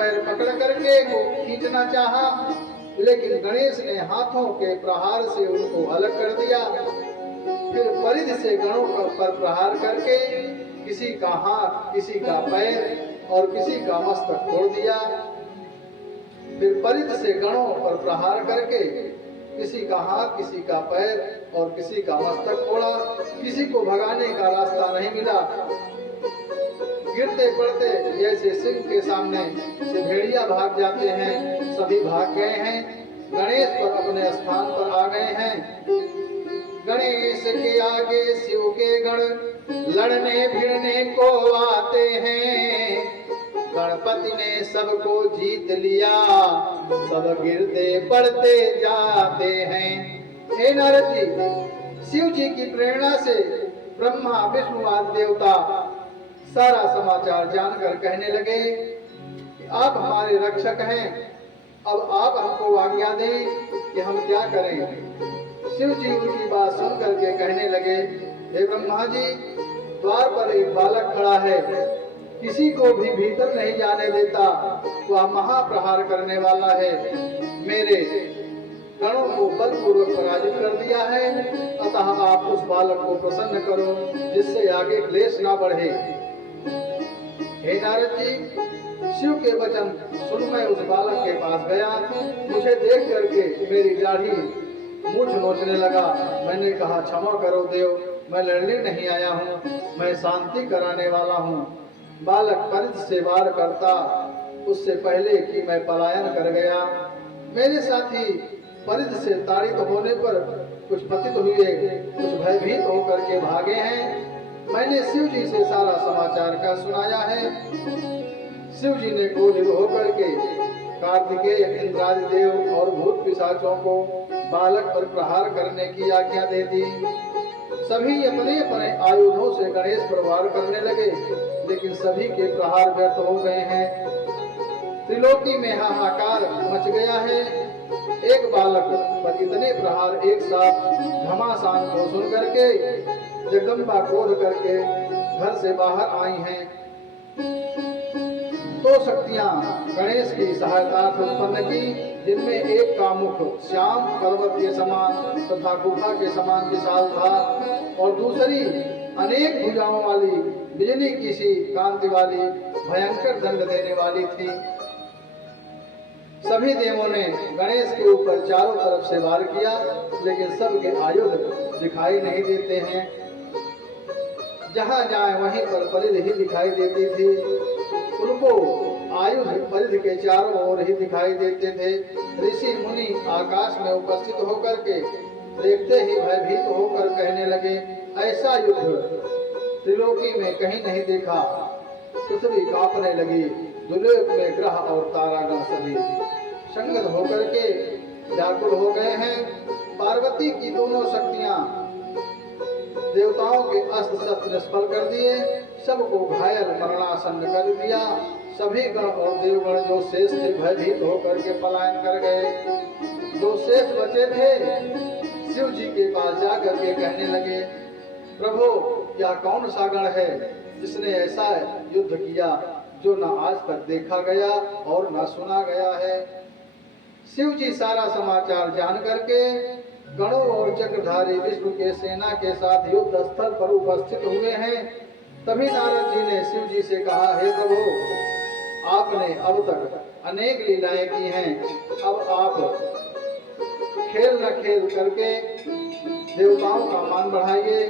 पैर पकड़ करके वो खींचना चाहा, लेकिन गणेश ने हाथों के प्रहार से उनको अलग कर दिया। फिर परिधि से गणों पर प्रहार करके किसी का हाथ, किसी का पैर और किसी का मस्तक तोड़ दिया। फिर परिधि से गणों पर प्रहार करके किसी का हाथ, किसी का पैर और किसी का मस्तक तोड़ा। किसी को भगाने का रास्ता नहीं मिला। गिरते पड़ते जैसे सिंह के सामने से भेड़िया भाग जाते हैं, सभी भाग गए हैं। गणेश पर अपने स्थान पर आ गए हैं। गणेश के आगे शिव के गण लड़ने भिड़ने को आते हैं। गणपति ने सबको जीत लिया, सब गिरते पड़ते जाते हैं। हे नारद जी, शिव जी की प्रेरणा से ब्रह्मा विष्णु आदि देवता सारा समाचार जानकर कहने लगे कि आप हमारे रक्षक हैं, अब आप हमको आज्ञा दें कि हम क्या करें। शिव जी उनकी बात सुन करके कहने लगे, हे ब्रह्मा जी, द्वार पर एक बालक खड़ा है, किसी को भी भीतर नहीं जाने देता, वह महाप्रहार करने वाला है। मेरे गणों को बलपूर्वक पराजित कर दिया है, अतः आप उस बालक को प्रसन्न करो, जिससे आगे क्लेश ना बढ़े। हे नारद जी, शिव के वचन सुन मैं उस बालक के पास गया। मुझे देख करके मेरी दाढ़ी मूछ नोचने लगा। मैंने कहा, क्षमा करो देव, मैं लड़ने नहीं आया हूँ, मैं शांति कराने वाला हूँ। बालक परिधि से वार करता उससे पहले कि मैं पलायन कर गया। मेरे साथी परिधि से ताड़ित होने पर कुछ पतित हुए, कुछ भयभीत होकर के भागे हैं। मैंने शिव जी से सारा समाचार का सुनाया है। शिव जी ने क्रोधित होकर के कार्तिकेय, इंद्रादि देव और भूत पिशाचों को बालक पर प्रहार करने की आज्ञा दे दी। सभी अपने अपने आयुधों से गणेश पर वार करने लगे, लेकिन सभी के प्रहार व्यर्थ हो गए हैं। त्रिलोकी में हाहाकार मच गया है। एक बालक पर इतने प्रहार एक साथ घमासान को सुन करके जगदम्बा क्रोध करके घर से बाहर आई हैं। दो शक्तियां गणेश की सहायता उत्पन्न की, जिनमें एक का मुख श्याम पर्वत के समान तथा गुफा के समान विशाल था और दूसरी अनेक भुजाओं वाली बिजली की सी कांति वाली भयंकर दंड देने वाली थी। सभी देवों ने गणेश के ऊपर चारों तरफ से वार किया, लेकिन सबके आयुध दिखाई नहीं देते हैं। जहां जाए वहीं पर परिधि ही दिखाई देती थी। उनको आयुध परिधि के चारों ओर ही दिखाई देते थे। ऋषि मुनि आकाश में उपस्थित होकर के देखते ही भयभीत होकर कहने लगे, ऐसा युद्ध त्रिलोकी में कहीं नहीं देखा। पृथ्वी कांपने लगी। दुर्योग में ग्रह और तारागण सभी संगत होकर के व्याकुल हो गए हैं। पार्वती की दोनों शक्तियां देवताओं के अस्त्र शस्त्र निष्फल कर दिए, सबको घायल मरणासन्न कर दिया। सभी गण और देवगण जो शेष थे भयभीत होकर के पलायन कर गए। जो शेष बचे थे शिव जी के पास जाकर के कहने लगे, प्रभु, यह कौन सा गण है जिसने ऐसा युद्ध किया जो न आज तक देखा गया और न सुना गया है। शिव जी सारा समाचार जान करके गणों और चक्रधारी विष्णु के सेना के साथ युद्ध स्थल पर उपस्थित हुए हैं। तभी नारद जी ने शिव जी से कहा, हे प्रभु, आपने अब तक अनेक लीलाएं की हैं, अब आप खेल न खेल करके देवताओं का मान बढ़ाइए।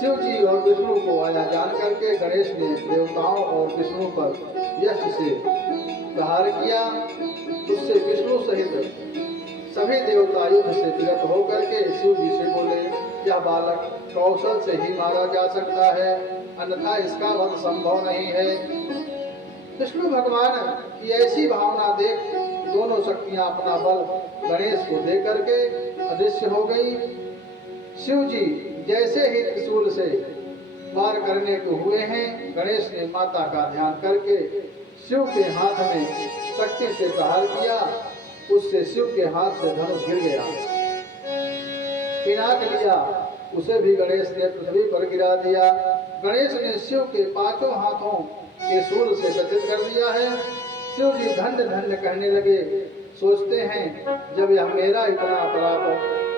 शिव जी और विष्णु को आया जान करके गणेश ने देवताओं और विष्णु पर यश से प्रहार किया। उससे विष्णु सहित सभी देवता युद्ध से विरत होकर के शिव जी से बोले, यह बालक कौशल से ही मारा जा सकता है, अन्यथा इसका वध संभव नहीं है। विष्णु भगवान की ऐसी भावना देख दोनों शक्तियां अपना बल गणेश को दे करके अदृश्य हो गई। शिव जी जैसे ही त्रिशूल से वार करने को हुए हैं, गणेश ने माता का ध्यान करके शिव के हाथ में शक्ति से प्रहार किया। उससे शिव के हाथ से धनुष गिर गया। पिनाक लिया, उसे भी गणेश ने पृथ्वी पर गिरा दिया। गणेश ने शिव के पांचों हाथों के शूल से गठित कर दिया है। शिव जी धन्य धन्य कहने लगे। सोचते हैं जब यह मेरा इतना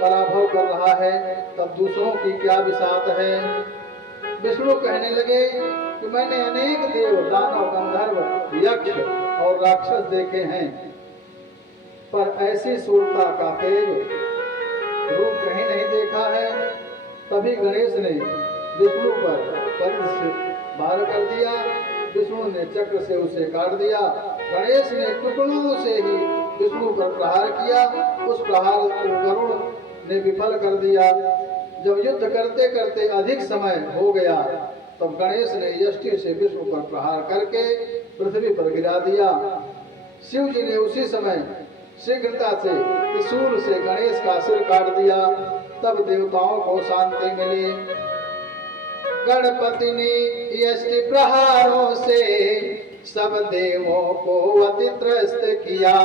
पराभव कर रहा है तब दूसरों की क्या बिसात है। विष्णु कहने लगे कि मैंने अनेक देव दानव गंधर्व यक्ष और राक्षस देखे हैं, पर ऐसी सूरता का तेज रूप कहीं नहीं देखा है। तभी गणेश ने विष्णु पर परिध से वार कर दिया। विष्णु ने चक्र से उसे काट दिया। गणेश ने टुकड़ों से ही विष्णु पर प्रहार किया। उस प्रहार को गरुड़ ने विफल कर दिया। जब युद्ध करते करते अधिक समय हो गया तब गणेश ने यष्टि से विष्णु पर प्रहार करके पृथ्वी पर गिरा दिया। शिव जी ने उसी समय शीघ्रता से त्रिशूल से गणेश का सिर काट दिया। तब देवताओं को शांति मिली। गणपति ने यष्टि प्रहारों से सब देवों को अति त्रस्त किया।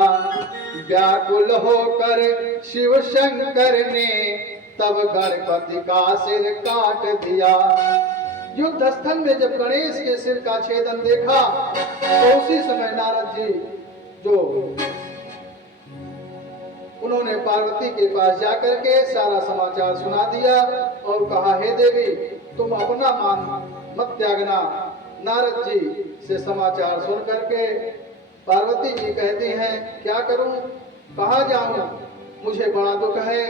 व्याकुल होकर शिव शंकर ने तब गणपति का सिर काट दिया। युद्ध स्थल में जब गणेश के सिर का छेदन देखा तो उसी समय नारद जी जो उन्होंने पार्वती के पास जाकर के सारा समाचार सुना दिया और कहा, हे देवी तुम अपना मान मत त्यागना। नारद जी से समाचार सुन करके पार्वती जी कहती हैं, क्या करूं, कहां जाऊं, मुझे बड़ा दुख है।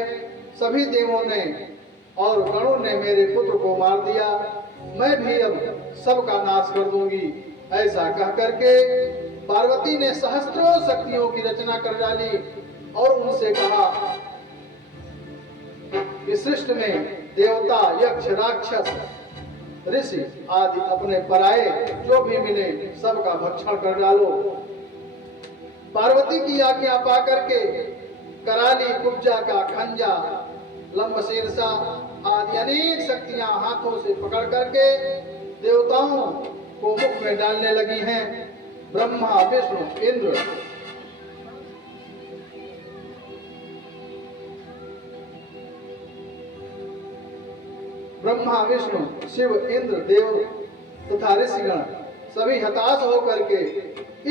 सभी देवों ने और गणों ने मेरे पुत्र को मार दिया, मैं भी अब सबका नाश कर दूंगी। ऐसा कह करके पार्वती ने सहस्त्रों शक्तियों की रचना कर डाली और उनसे कहा कि सृष्टि में देवता यक्ष राक्षस ऋषि आदि अपने पराये जो भी मिले सबका भक्षण कर डालो। पार्वती की आज्ञा पा करके कराली, कुब्जा का खंजा, लंबशीर्षा आदि अनेक शक्तियां हाथों से पकड़ करके देवताओं को मुख में डालने लगी हैं। ब्रह्मा, विष्णु, इंद्र ब्रह्मा, विष्णु, शिव, इंद्र, देव तथा ऋषिगण सभी हताश होकर के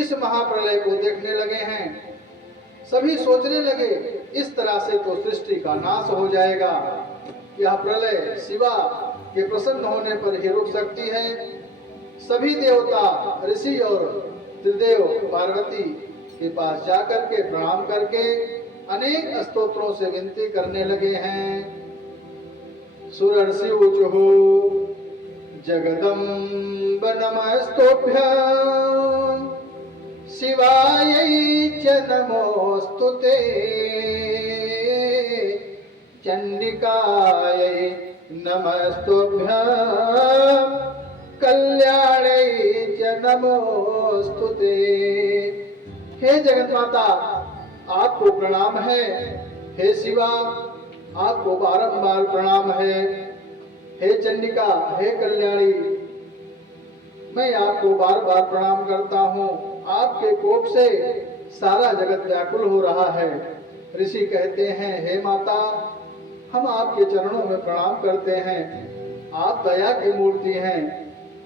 इस महाप्रलय को देखने लगे हैं। सभी सोचने लगे इस तरह से तो सृष्टि का नाश हो जाएगा। यह प्रलय शिवा के प्रसन्न होने पर ही रुक सकती है। सभी देवता, ऋषि और त्रिदेव पार्वती के पास जाकर के प्रणाम करके अनेक स्तोत्रों से विनती करने लगे हैं। सुरर्षि ऊचुः जगदम्ब नमस्तुभ्यं शिवायै च नमोस्तुते चंडिकायै नमस्तुभ्यं कल्याणै च नमोस्तुते। हे जगत माता आपको प्रणाम है। हे शिवा आपको बारंबार प्रणाम है। हे चंडिका, हे कल्याणी, मैं आपको बार बार प्रणाम करता हूँ। आपके कोप से सारा जगत व्याकुल हो रहा है। ऋषि कहते हैं, हे माता हम आपके चरणों में प्रणाम करते हैं। आप दया की मूर्ति हैं,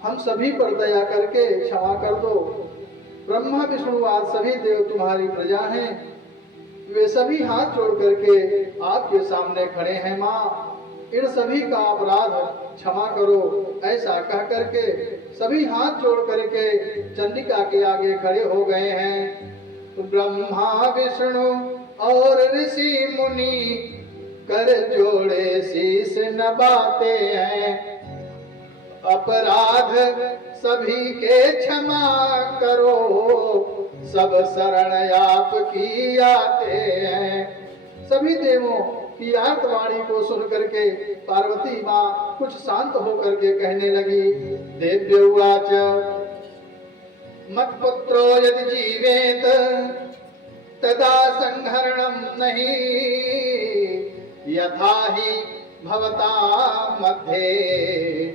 हम सभी पर दया करके क्षमा कर दो। ब्रह्मा, विष्णु आदि सभी देव तुम्हारी प्रजा हैं, वे सभी हाथ जोड़ करके आपके सामने खड़े हैं। माँ इन सभी का अपराध क्षमा करो। ऐसा कह करके सभी हाथ जोड़ करके चंडिका के आगे खड़े हो गए हैं। ब्रह्मा, विष्णु और ऋषि मुनि कर जोड़े शीश नवाते हैं। अपराध सभी के क्षमा करो, सब शरण आपकी आते हैं। सभी देवों की आर्तवाणी को सुन करके पार्वती माँ कुछ शांत होकर के कहने लगी, देव्य उवाच मत्पुत्रो यदि जीवेत तदा संहरणं नहि यथा हि भवता मध्ये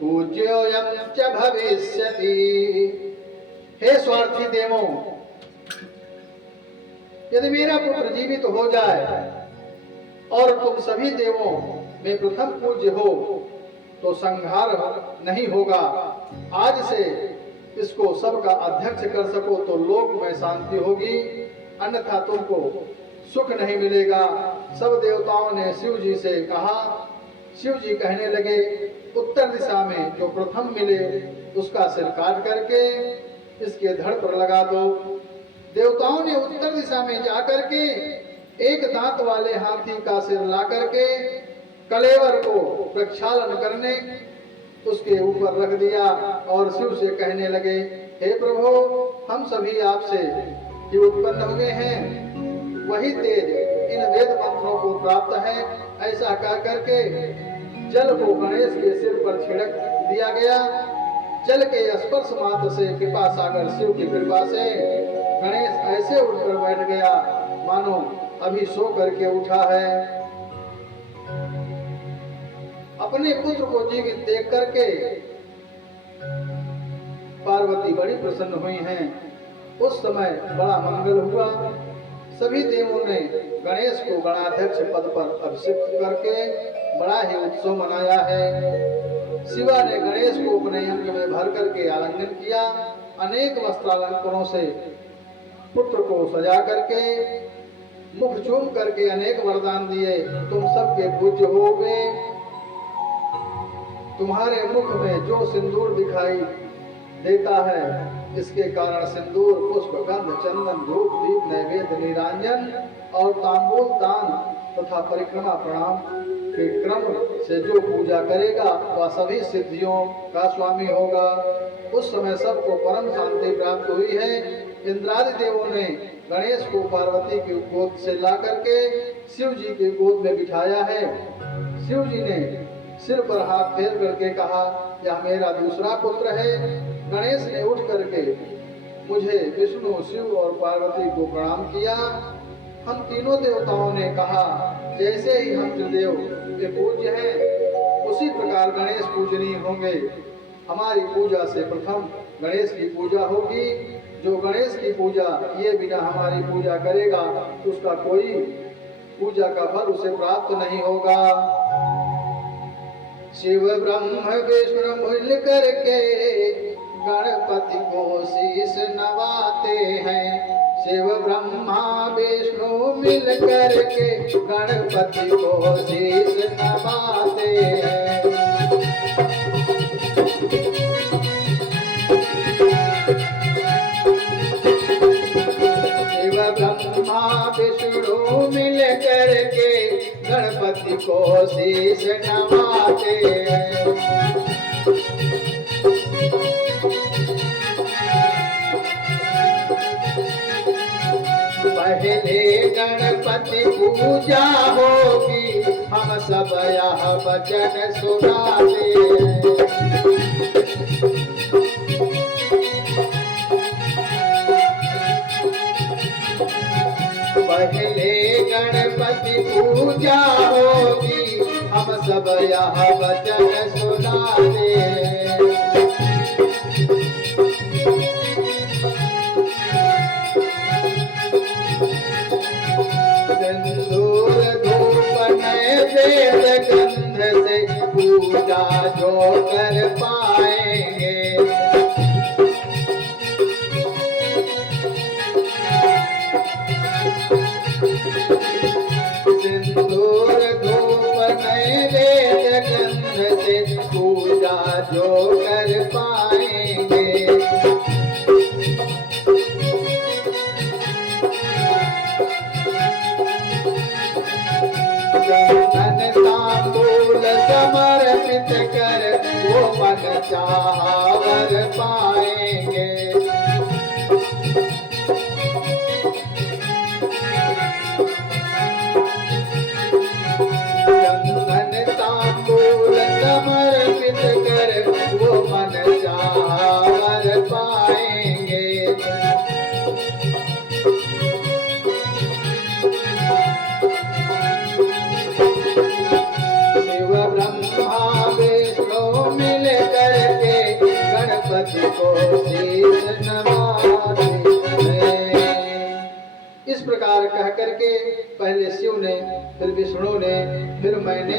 पूज्योऽयं च भविष्यति। हे स्वार्थी देवों, यदि मेरा पुत्र जीवित हो जाए और तुम सभी देवों में प्रथम पूज्य हो तो संहार नहीं होगा। आज से इसको सबका अध्यक्ष कर सको तो लोक में शांति होगी, अन्यथा तुमको सुख नहीं मिलेगा। सब देवताओं ने शिव जी से कहा। शिव जी कहने लगे, उत्तर दिशा में जो प्रथम मिले उसका सिर काट करके इसके धड़ पर लगा दो। देवताओं ने उत्तर दिशा में जाकर के एक दांत वाले हाथी का सिर ला करके कलेवर को प्रक्षालन करने उसके ऊपर रख दिया और शिव से कहने लगे, हे प्रभु, हम सभी आपसे ही उत्पन्न हुए हैं, वही तेज इन वेद मंत्रों को प्राप्त है। ऐसा कह करके जल को गणेश के सिर पर छिड़क दिया गया। जल के स्पर्श मात्र से कृपा सागर शिव की कृपा से गणेश ऐसे उठकर बैठ गया मानो अभी सो करके उठा है। अपने पुत्र को जीवित देख करके पार्वती बड़ी प्रसन्न हुई हैं। उस समय बड़ा मंगल हुआ। सभी देवों ने गणेश को गणाध्यक्ष पद पर अभिषिक्त करके बड़ा ही उत्सव मनाया है। शिवा ने गणेश को अपने अंग में भर करके आलिंगन किया। अनेक वस्त्रालंकारों से पुत्र को सजा करके मुख चूम करके अनेक वरदान दिए। तुम सबके पूज्य होगे। तुम्हारे मुख में जो सिंदूर दिखाई देता है, इसके कारण सिंदूर, पुष्प, गंध, चंदन, धूप, दीप, नैवेद्य, निरांजन और तांबूल दान तथा परिक्रमा प्रणाम के क्रम से जो पूजा करेगा वह सभी सिद्धियों का स्वामी होगा। उस समय सबको परम शांति प्राप्त हुई है। इंद्रादि देवों ने गणेश को पार्वती की गोद से ला करके शिव जी की गोद में बिठाया है। शिव जी ने सिर पर हाथ फेर करके कहा, यह मेरा दूसरा पुत्र है। गणेश ने उठ करके मुझे, विष्णु, शिव और पार्वती को प्रणाम किया। हम तीनों देवताओं ने कहा, जैसे ही हम त्रिदेव के पूज्य हैं उसी प्रकार गणेश पूजनीय होंगे। हमारी पूजा से प्रथम गणेश की पूजा होगी। जो गणेश की पूजा किए बिना हमारी पूजा करेगा उसका कोई पूजा का फल उसे प्राप्त नहीं होगा। शिव ब्रह्म विष्णु मिल करके गणपति को शीश नवाते हैं। शिव ब्रह्मा विष्णु मिल करके गणपति को शीश नवाते हैं। शिव ब्रह्मा विष्णु मिल करके गणपति को शीश नवाते हैं। पहले गणपति पूजा होगी, हम सब यह वचन सुनाते हैं। पहले गणपति पूजा होगी, हम सब यह वचन सुनाते हैं। सिंदूर धूप नैवेद्य गंध से पूजा जो कर पाएंगे। सिंदूर धूप नैवेद्य गंध से पूजा जो कर पाएंगे। तांबूल समर्पित कर वो मन चाहा वर पाएंगे। चंदन तांबूल समर्पित कर वो मन चाहा वर पाएंगे। गणपति को शीश नवाते हैं। इस प्रकार कह करके पहले शिव ने, फिर विष्णु ने, फिर मैंने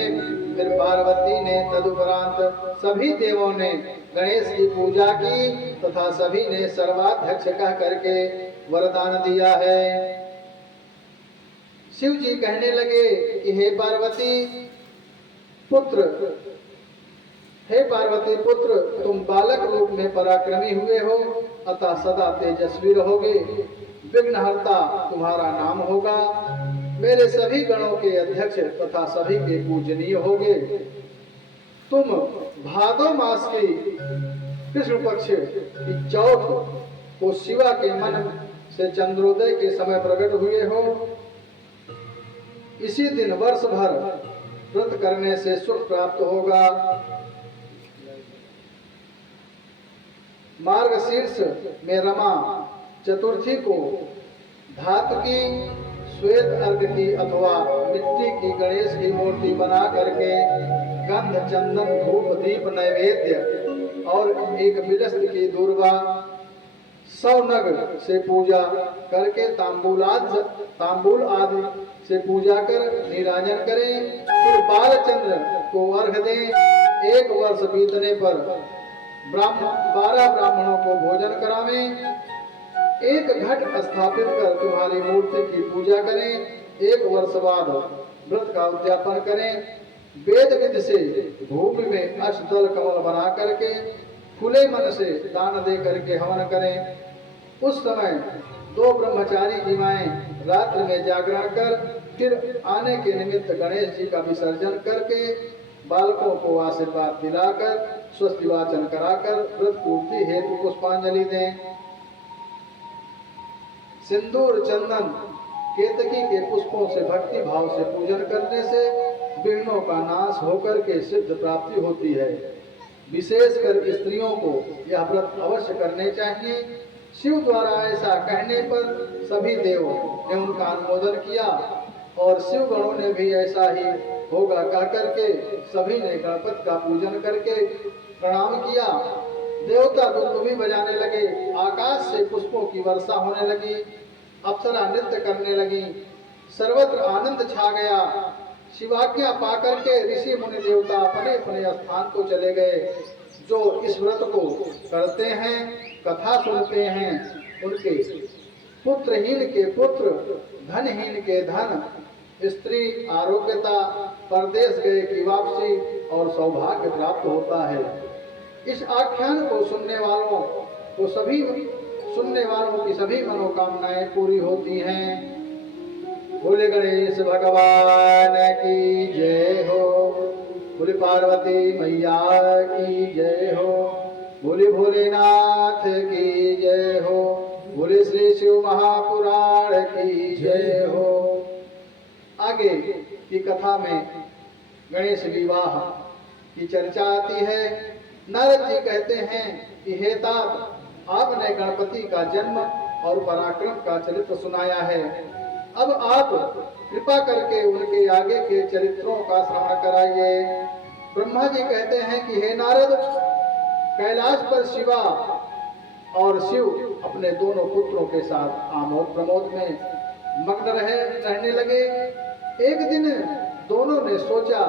फिर पार्वती ने तदुपरांत सभी देवों ने गणेश की पूजा की तथा सभी ने सर्वाध्यक्ष कह करके वरदान दिया है। शिव जी कहने लगे कि हे पार्वती पुत्र, तुम बालक रूप में पराक्रमी हुए हो अतः सदा तेजस्वी रहोगे। विघ्नहर्ता तुम्हारा नाम होगा। मेरे सभी गणों के अध्यक्ष तथा सभी के पूजनीय होगे। तुम भादो मास की कृष्ण पक्ष की चौथ को शिवा के मन से चंद्रोदय के समय प्रकट हुए हो। इसी दिन वर्ष भर व्रत करने से सुख प्राप्त होगा। मार्गशीर्ष में रमा चतुर्थी को धातु की श्वेत अर्घ की अथवा मिट्टी की गणेश की मूर्ति बना करके गंध चंदन धूप दीप नैवेद्य और एक बिलस्त की दूर्वा 100 नग से पूजा करके तांबूल आदि से पूजा कर निराजन करें। फिर बालचंद्र को अर्घ दें। 1 वर्ष बीतने पर 12 ब्राह्मणों को भोजन करावें। 1 घट स्थापित कर तुम्हारी मूर्ति की पूजा करें। 1 वर्ष बाद व्रत का उद्यापन करें। वेद विधि से भूमि में अष्टदल कमल बना करके खुले मन से दान दे करके हवन करें। उस समय 2 ब्रह्मचारी जीवाएं रात्रि में जागरण कर फिर आने के निमित्त गणेश जी का विसर्जन करके बालकों को आशीर्वाद दिलाकर स्वस्ति वाचन कराकर व्रत पूर्ति हेतु पुष्पांजलि दें। सिंदूर चंदन केतकी के पुष्पों से भक्ति भाव से पूजन करने से विघ्नों का नाश होकर के सिद्ध प्राप्ति होती है। विशेषकर स्त्रियों को यह व्रत अवश्य करने चाहिए। शिव द्वारा ऐसा कहने पर सभी देव ने उनका अनुमोदन किया और शिव गणों ने भी ऐसा ही होगा कह करके सभी ने गणपति का पूजन करके प्रणाम किया। देवता दुंदुभी बजाने लगे। आकाश से पुष्पों की वर्षा होने लगी। अप्सरा नृत्य करने लगी। सर्वत्र आनंद छा गया। शिवाज्ञा पाकर के ऋषि मुनि देवता अपने अपने स्थान को चले गए। जो इस व्रत को करते हैं, कथा सुनते हैं, उनके पुत्रहीन के पुत्र, धनहीन के धन, स्त्री आरोग्यता, परदेश गए की वापसी और सौभाग्य प्राप्त होता है। इस आख्यान को सुनने वालों की सभी मनोकामनाएं पूरी होती हैं। बोले गणेश भगवान की जय हो। बोले पार्वती मैया की जय हो। बोले भोलेनाथ की जय हो। बोले श्री शिव महापुराण की जय हो। आगे की कथा में गणेश विवाह की चर्चा आती है। नारद जी कहते हैं कि हे तात, आपने गणपति का जन्म और पराक्रम का चरित्र सुनाया है। अब आप कृपा करके उनके आगे के चरित्रों का श्रवण कराइए। ब्रह्मा जी कहते हैं कि हे नारद, कैलाश पर शिवा और शिव अपने दोनों पुत्रों के साथ आमोद प्रमोद में मग्न रहने लगे। एक दिन दोनों ने सोचा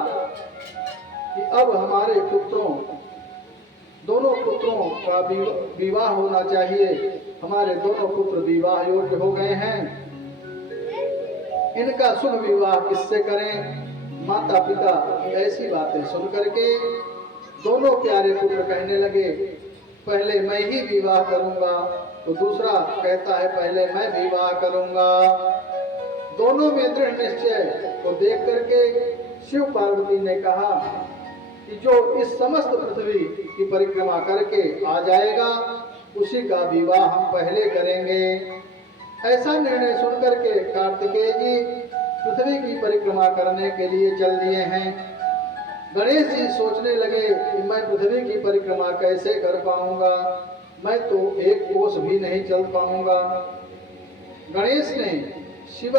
कि अब हमारे दोनों पुत्रों का विवाह होना चाहिए। हमारे दोनों पुत्र विवाह योग्य हो गए हैं। इनका शुभ विवाह किससे करें? माता पिता की ऐसी बातें सुन करके दोनों प्यारे पुत्र कहने लगे, पहले मैं ही विवाह करूंगा। तो दूसरा कहता है, पहले मैं विवाह करूंगा। दोनों में दृढ़ निश्चय को देख करके शिव पार्वती ने कहा कि जो इस समस्त पृथ्वी की परिक्रमा करके आ जाएगा, उसी का विवाह हम पहले करेंगे। ऐसा निर्णय सुन करके कार्तिकेय जी पृथ्वी की परिक्रमा करने के लिए चल दिए हैं। गणेश जी सोचने लगे कि मैं पृथ्वी की परिक्रमा कैसे कर पाऊंगा, मैं तो 1 कोस भी नहीं चल पाऊंगा। गणेश ने शिव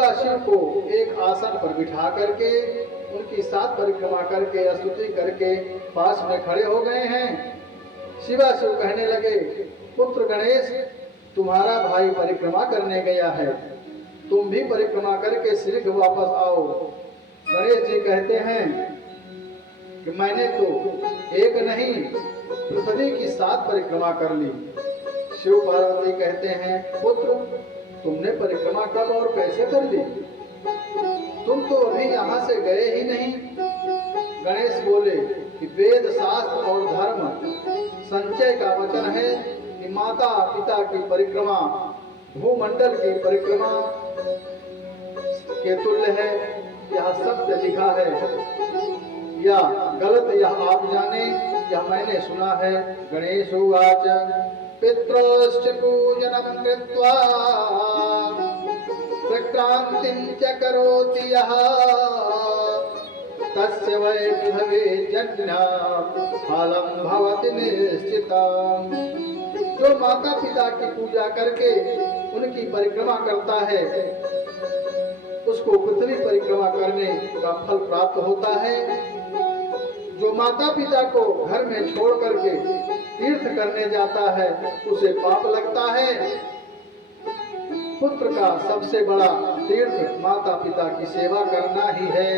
को एक आसन पर बिठा करके उनकी 7 परिक्रमा करके स्तुति करके पास में खड़े हो गए हैं। शिव कहने लगे, पुत्र गणेश, तुम्हारा भाई परिक्रमा करने गया है, तुम भी परिक्रमा करके शीघ्र वापस आओ। गणेश जी कहते हैं कि मैंने तो एक नहीं पृथ्वी की 7 परिक्रमा कर ली। शिव पार्वती कहते हैं, पुत्र तुमने परिक्रमा कब और कैसे कर ली? तुम तो अभी यहाँ से गए ही नहीं। गणेश बोले कि वेद शास्त्र और धर्म संचय का वचन है कि माता पिता की परिक्रमा भूमंडल की परिक्रमा के तुल्य है। यह सत्य लिखा है या गलत यह आप जाने, यह मैंने सुना है। गणेश उवाच पितृश्च पूजनं कृत्वा प्रक्रांतिं च करोति यः तस्य वैभवे जन्म फलं भवति निश्चितम्। जो माता पिता की पूजा करके उनकी परिक्रमा करता है उसको पृथ्वी परिक्रमा करने का फल प्राप्त होता है। जो माता पिता को घर में छोड़ करके तीर्थ करने जाता है उसे पाप लगता है। पुत्र का सबसे बड़ा तीर्थ माता पिता की सेवा करना ही है।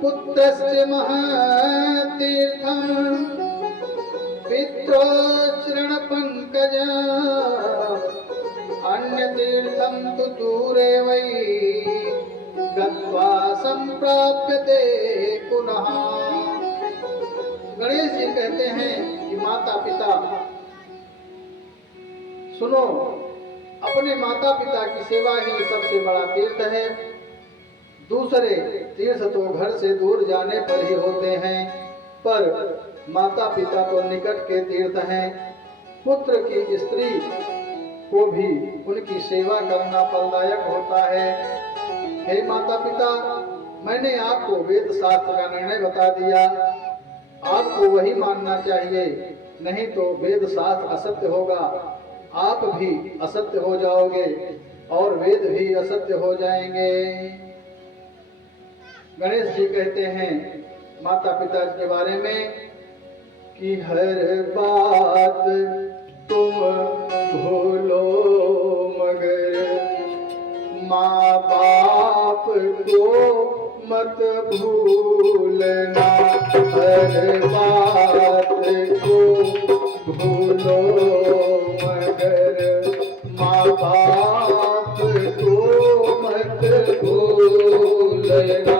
पुत्रस्य महातीर्थम पितृचरण पंकज अन्य तीर्थम तु दूरे वै गत्वा संप्राप्यते पुनः। गणेश जी कहते हैं कि माता पिता सुनो, अपने माता पिता की सेवा ही सबसे बड़ा तीर्थ है। दूसरे तीर्थ तो घर से दूर जाने पर ही होते हैं, पर माता पिता तो निकट के तीर्थ हैं। पुत्र की स्त्री को भी उनकी सेवा करना फलदायक होता है। हे माता पिता, मैंने आपको वेद शास्त्र का निर्णय बता दिया, आपको वही मानना चाहिए, नहीं तो वेद शास्त्र असत्य होगा, आप भी असत्य हो जाओगे और वेद भी असत्य हो जाएंगे। गणेश जी कहते हैं माता पिता के बारे में कि हर बात तुम भूलो मगर माँ बाप को मत भूलना। हर बात को भूलो मगर माँ बाप को मत भूलना।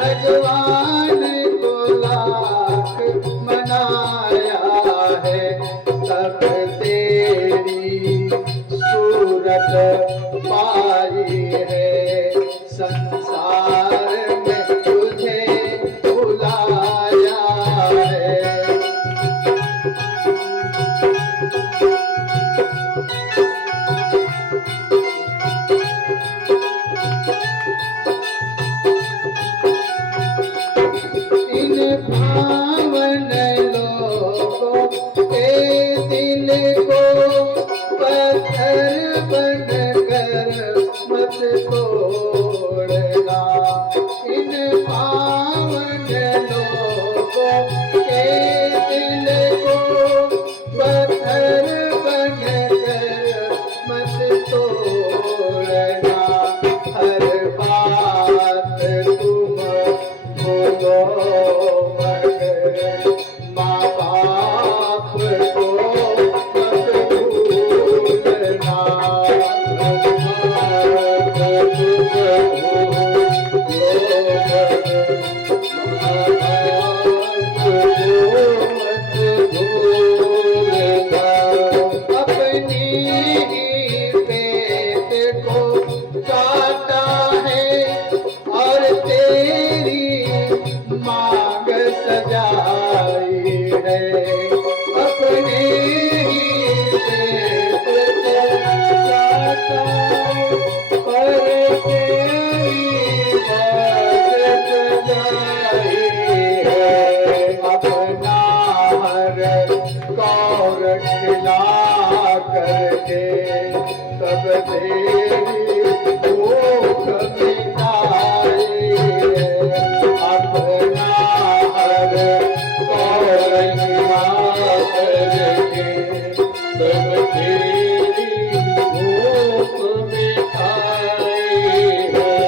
भगवान को लाख मनाया है। के दिल को पत्थर बनकर मत तोड़ना। इन पावन लोगों के दिल को पत्थर बनकर मत तोड़ना। हर बात तुम बोलो मगर माँ बाप को मत भूलना। अपनी ही पेट को काटा है और तेरी मांग सजाई है। अपने ही पेट को काटा और तेरी मांग सजाई है। अपना हर कौर खिला करके सब तेरी भूख मिटाई है। अपना हर कौर खिला करके सब तेरी भूख मिटाई है।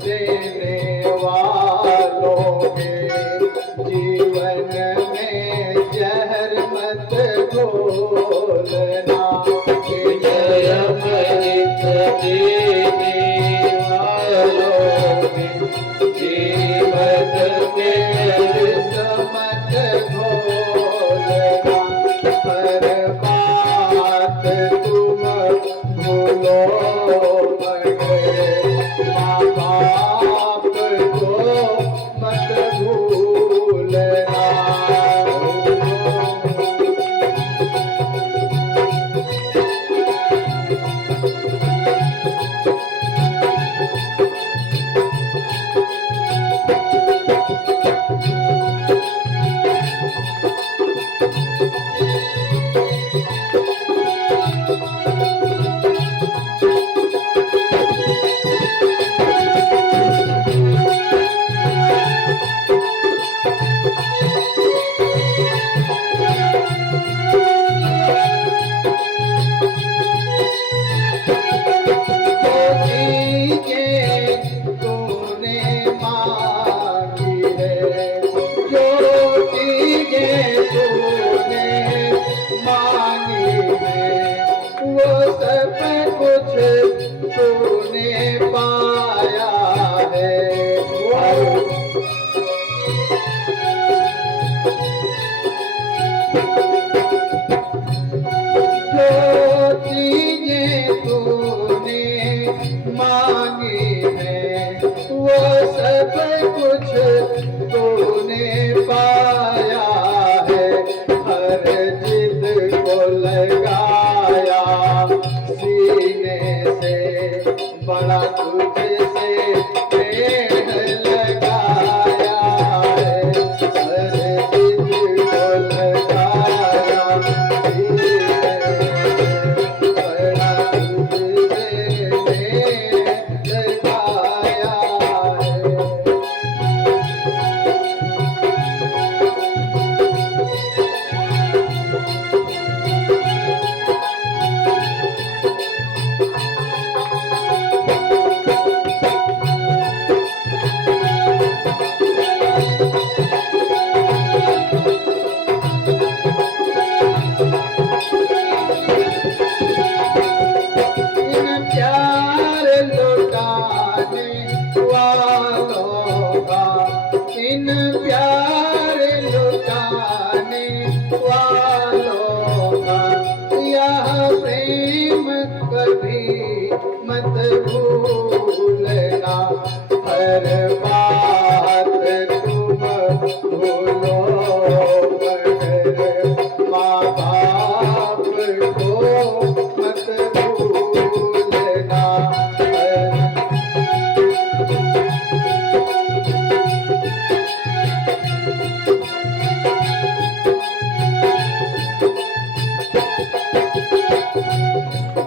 देने वालों के जीवन में जहर मत घोलना। अमृत देने वालों के जीवन में विष मत घोलना। हर बात तुम भूलो मगर माँ बाप को मत भूलना। सब कुछ तूने पाया है। जो चीजें तूने मांगी है वो सब कुछ तूने पाया है। हर जिद को लगाया सीने से बड़ा तुझसे प्रेम लगाया है। हर जिद को लगाया सीने से बड़ा तुझसे प्रेम लगाया है। प्रेम कभी मत भूलना, हर बात तुम भूलो मगर माँ बाप को मत भूलना।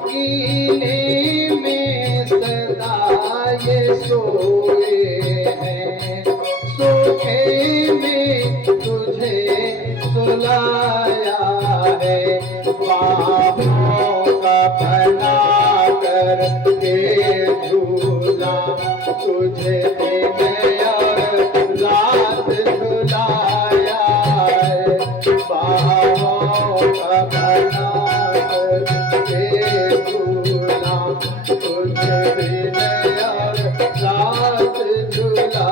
कीने में सदा ये सोए हैं, सोखे में तुझे सुलाया है, बाहों का बना कर के झूला तुझे दिन और रात झुलाया है, बाहों का बना कर के झूला तुझे दिन और रात झुलाया।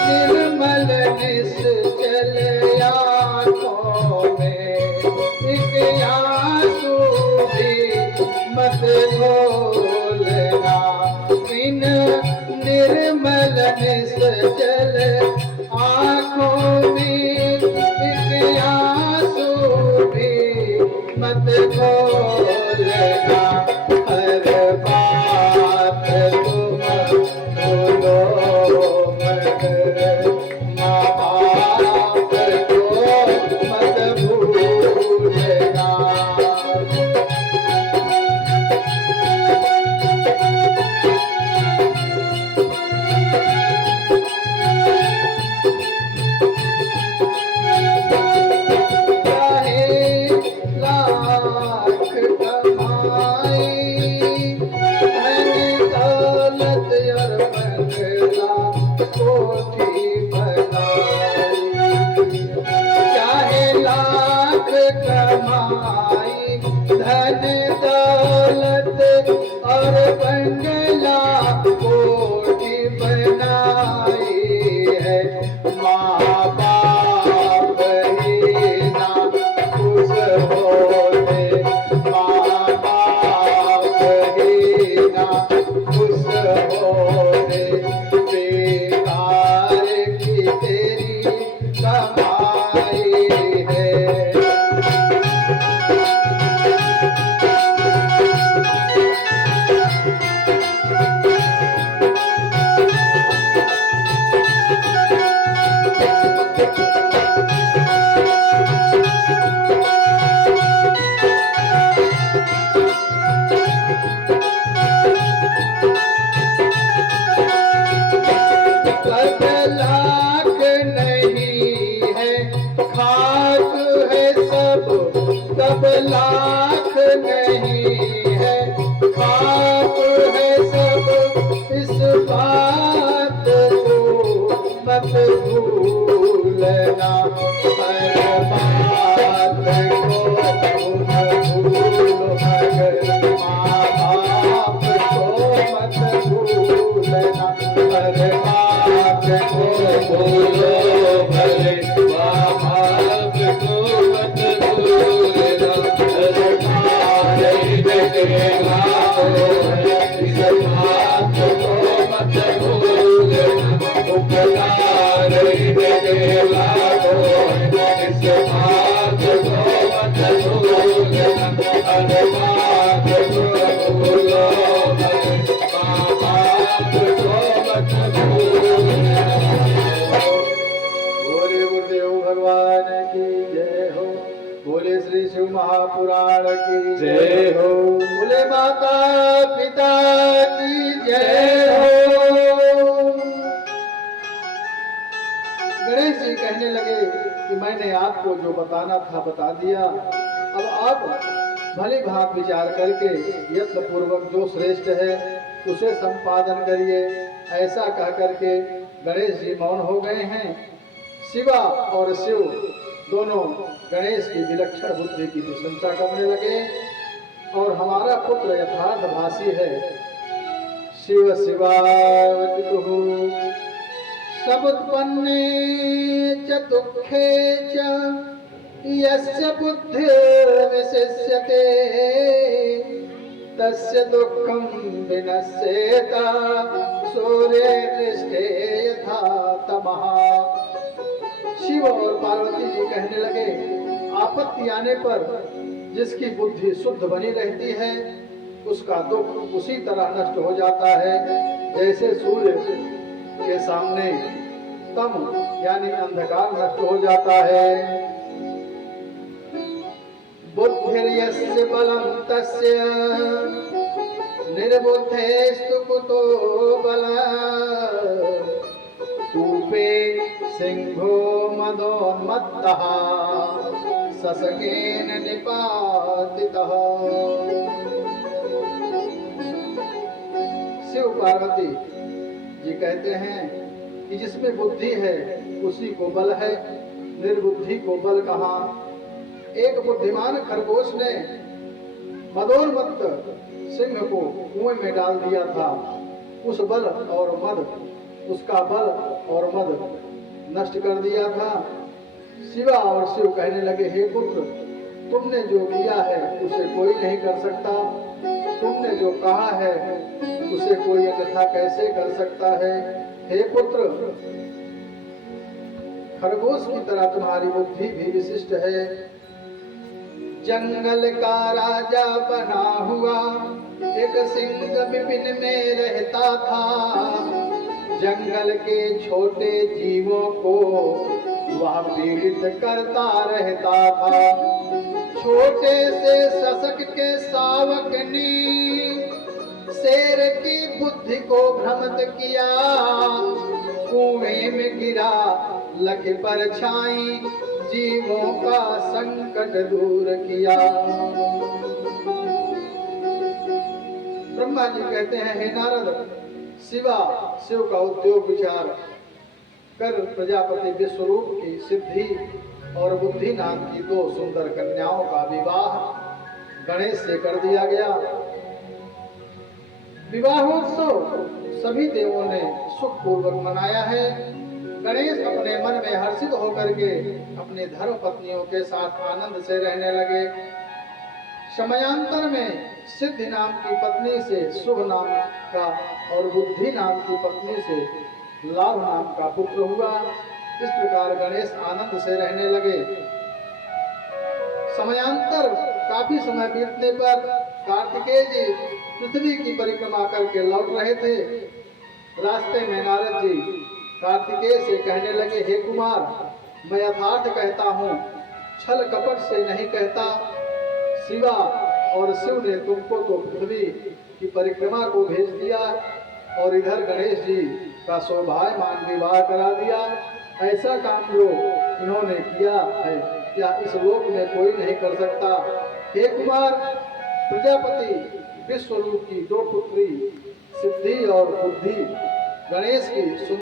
निर्मल निश्चल आँखों में एक आंसू भी मत घोलना, इन निर्मल निश्चल आँखों में एक आंसू भी मत घोलना, हर बात तुम भूलो मगर माँ बाप को मत भूलना। चाहे लाख कमाई, धन दौलत और बंगला कोठी बनाई, चाहे लाख कमाई, धन दौलत और बंगला कोठी बनाई है, माँ बाप ही ना खुश होते, माँ बाप ही ना खुश होते, बेकार की तेरी कमाई है। सब लाख नहीं है खाक है सब, सब लाख नहीं है खाक है सब, इस बात को मत भूलना, हर बात को तुम भूलो मगर माँ बाप को मत भूलना, हर बात को भूलो भले माँ बाप को मत भूलना, हर बात के लाओ इस बात को मत भूलना, उपकार के लाओ इस बात को मत भूलना, हर बात को भूलो भले माँ बाप को मत भूलना। बोले गुरुदेव भगवान की जय हो, बोले श्री शिव महापुराण की जय। जय हो। बोले माता पिता की जय हो। गणेश जी कहने लगे कि मैंने आपको जो बताना था बता दिया, अब आप भली भांत विचार करके यत्न पूर्वक जो श्रेष्ठ है उसे संपादन करिए। ऐसा कह करके गणेश जी मौन हो गए हैं। शिवा और शिव दोनों गणेश की विलक्षण बुद्धि की प्रशंसा करने लगे और हमारा पुत्र यथार्थभाषी है। शिव शिवावतु समुत्पन्ने च दुःखे च यस्य बुद्धिर्विशिष्यते तस्य दुःखं विनश्येत सूर्यदृष्टे यथा तमः। शिव और पार्वती जी कहने लगे, आपत्ति आने पर जिसकी बुद्धि शुद्ध बनी रहती है उसका दुख उसी तरह नष्ट हो जाता है जैसे सूर्य के सामने तम यानी अंधकार नष्ट हो जाता है। बुद्धिर्यस्य बलं तस्य निर्बुद्धेस्तु कुतो बलम् कूपे सिंहो मदोन्मत्तः ससकेन निपातितः। शिव पार्वती जी कहते हैं कि जिसमें बुद्धि है उसी को बल है, निर्बुद्धि को बल कहाँ। एक बुद्धिमान खरगोश ने मदोन्मत्त सिंह को कुएं में डाल दिया था। उस बल और मद, उसका बल और मद नष्ट कर दिया था। शिवा और शिव कहने लगे, हे पुत्र, तुमने जो किया है उसे कोई नहीं कर सकता, तुमने जो कहा है उसे कोई अन्यथा कैसे कर सकता है। हे पुत्र, खरगोश की तरह तुम्हारी बुद्धि भी विशिष्ट है। जंगल का राजा बना हुआ एक सिंह विपिन में रहता था। जंगल के छोटे जीवों को वह पीड़ित करता रहता था। छोटे से शशक के शावक ने शेर की बुद्धि को भ्रमित किया। कुएं में गिरा लख परछाई, जीवों का संकट दूर किया। ब्रह्मा जी कहते हैं, हे नारद, शिवा शिव का उद्योग विचार कर प्रजापति विश्वरूप की सिद्धि और बुद्धि नाम की दो सुंदर कन्याओं का विवाह गणेश से कर दिया गया। विवाहोत्सव सभी देवों ने सुख पूर्वक मनाया है। गणेश अपने मन में हर्षित होकर के अपनी धर्म पत्नियों के साथ आनंद से रहने लगे। समयांतर में सिद्धि नाम की पत्नी से शुभ नाम का और बुद्धि नाम की पत्नी से लाभ नाम का पुत्र हुआ। इस प्रकार गणेश आनंद से रहने लगे। समयांतर काफी समय बीतने पर कार्तिकेय जी पृथ्वी की परिक्रमा करके लौट रहे थे। रास्ते में नारद जी कार्तिकेय से कहने लगे, हे कुमार, मैं यथार्थ कहता हूँ, छल कपट से नहीं कहता। शिवा और शिव ने तुमको तो पृथ्वी की परिक्रमा को भेज दिया और इधर गणेश जी का सौभाग्यमान विवाह करा दिया। ऐसा काम जो इन्होंने किया है क्या इस लोक में कोई नहीं कर सकता। हे कुमार, प्रजापति विश्वरूप की दो पुत्री सिद्धि और बुद्धि गणेश की